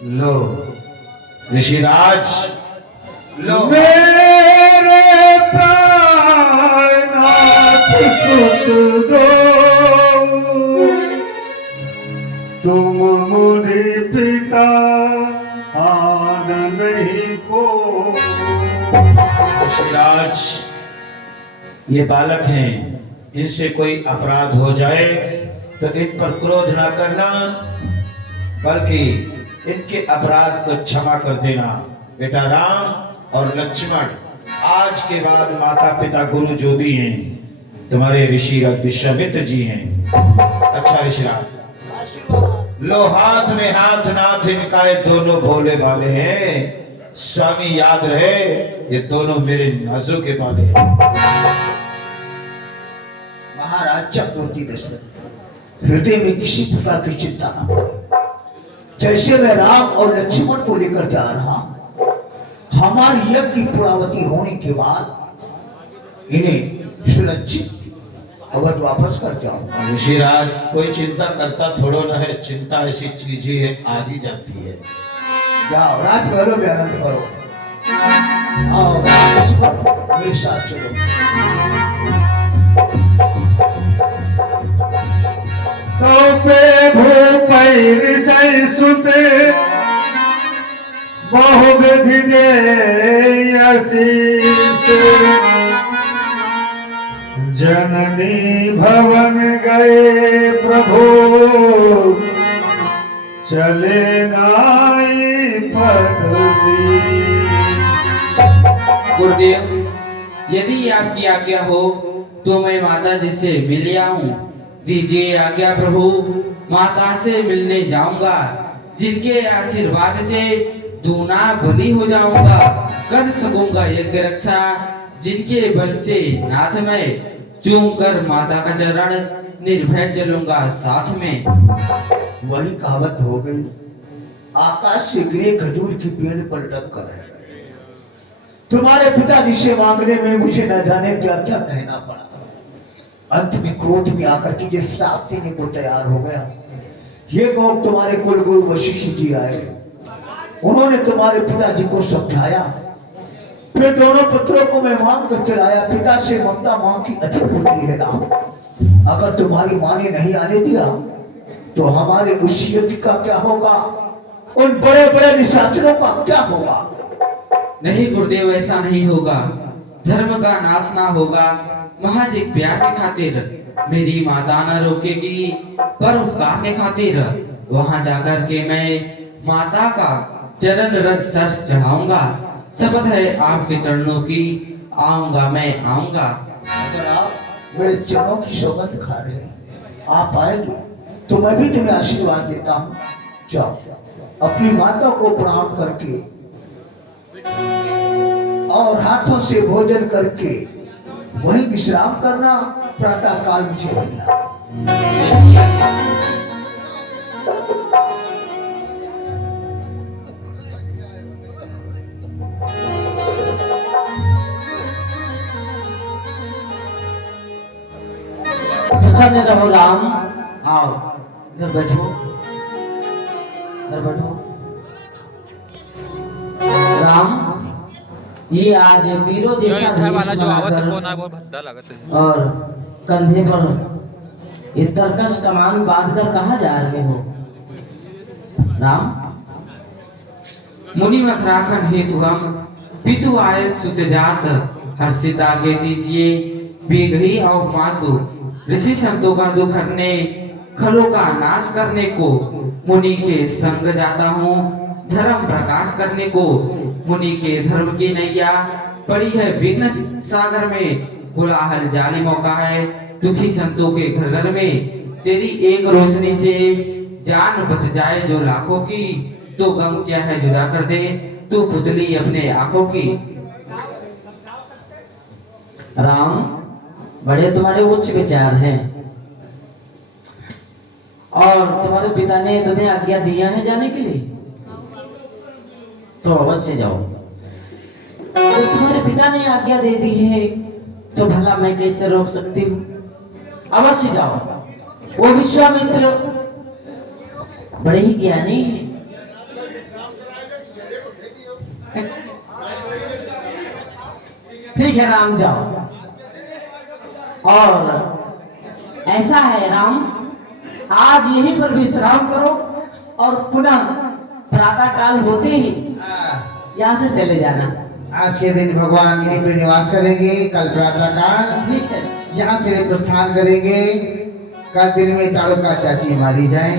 लो ऋषिराज, लो मेरे प्राणनाथ सुत दो, तुम मुनि पिता आन नहीं को। ऋषिराज, ये बालक हैं, इनसे कोई अपराध हो जाए तो इन पर क्रोध ना करना, बल्कि इनके अपराध को क्षमा कर देना। बेटा राम और लक्ष्मण, आज के बाद माता पिता गुरु जो भी हैं तुम्हारे ऋषि विश्वामित्र जी हैं। अच्छा ऋषिराज, लो हाथ में हाथ नाथ इनका, ये दोनों भोले भाले हैं। स्वामी याद रहे, ये दोनों मेरे नाजों के पाले हैं। महाराज चक्रवर्ती दशरथ, हृदय में किसी प्रकार की चिंता न करें। जैसे मैं राम और लक्ष्मण को लेकर जा रहा हूं, हमारी यज्ञ की पूर्णावती होने के बाद इन्हें सुरक्षित अवध वापस कर जाऊंगा। ऋषिराज, कोई चिंता करता थोड़ो न है, चिंता ऐसी चीज ही है, आ ही जाती है। जाओ राजमहलों में आनंद करो। आओ लक्ष्मण, मेरे साथ चलो। सौंपे भूपैर सै सुते, बहुविधि दे आशीष। जननी भवन गए प्रभु, चले नाई पद शीश। गुरुदेव, यदि आपकी आज्ञा हो तो मैं माता जी से मिल आऊं। दीजिए आज्ञा प्रभु, माता से मिलने जाऊंगा। जिनके आशीर्वाद से दूना बलि हो जाऊंगा, कर सकूंगा यज्ञ रक्षा। जिनके बल से नाथ मैं चूम कर माता का चरण निर्भय चलूंगा साथ में। वही कहावत हो गई, आकाश से गिरे खजूर की पेड़ पर लटक कर रह गए। तुम्हारे पिताजी से मांगने में मुझे न जाने क्या क्या कहना पड़ा। अंत में क्रोध में आकर के जब श्राप देने को तैयार हो गया, ये कहो तुम्हारे कुलगुरु वशिष्ठ जी आए। उन्होंने तुम्हारे पिताजी को समझाया। फिर दोनों पुत्रों को मैं मांग कर चलाया। पिता से ममता मां की अधिक होती है राम। अगर तुम्हारी मां ने नहीं आने दिया तो हमारे उस यज्ञ का क्या होगा, उन बड़े बड़े निशाचरों का क्या होगा। नहीं गुरुदेव, ऐसा नहीं होगा। धर्म का नाश ना होगा। महज एक प्यार के खातिर मेरी माता न रोकेगी, पर उपकार के खातिर वहां जाकर के मैं माता का चरण रज सर चढ़ाऊंगा। शपथ है आपके चरणों की, आऊंगा मैं आऊंगा। अगर आप मेरे चरणों की सौगंध खा रहे हैं, आप आएंगे तो मैं भी तुम्हें आशीर्वाद देता हूँ। जाओ अपनी माता को प्रणाम करके और हाथों से भोजन करके वही विश्राम करना। प्रातः काल मुझे मिलना। प्रसन्न रहो राम। आओ इधर बैठो, इधर बैठो। राम, ये आज वीरों जैसा भेष बनाकर और कंधे पर ये तरकश कमान बांधकर कहाँ जा रहे हो राम? मुनि मथराखन हेतु हम पितु आए सुत जात, हर्षित आगे दीजिए बेघरी और मातु। ऋषि संतों का दुख हरने, खलों का नाश करने को मुनि के संग जाता हूँ। धर्म प्रकाश करने को मुनि के धर्म की नैया पड़ी है विघ्न सागर में। कोलाहल जाली मौका है दुखी संतों के घर घर में। तेरी एक रोशनी से जान बच जाए जो लाखों की, तो गम क्या है जुदा कर दे तू पुतली अपने आंखों की। राम, बड़े तुम्हारे उच्च विचार हैं और तुम्हारे पिता ने तुम्हें आज्ञा दिया है जाने के लिए, तो अवश्य जाओ। तो तुम्हारे पिता ने आज्ञा दे दी है तो भला मैं कैसे रोक सकती हूँ? अवश्य जाओ। वो विश्वामित्र बड़े ही ज्ञानी हैं, ठीक है राम, जाओ। और ऐसा है राम, आज यहीं पर विश्राम करो और पुनः प्रातः काल होते ही यहाँ से चले जाना। आज के दिन भगवान यहीं पे निवास करेंगे, कल प्रातः काल ठीक है। यहाँ से प्रस्थान करेंगे, कल दिन में ताड़ों का चाची मारी जाए।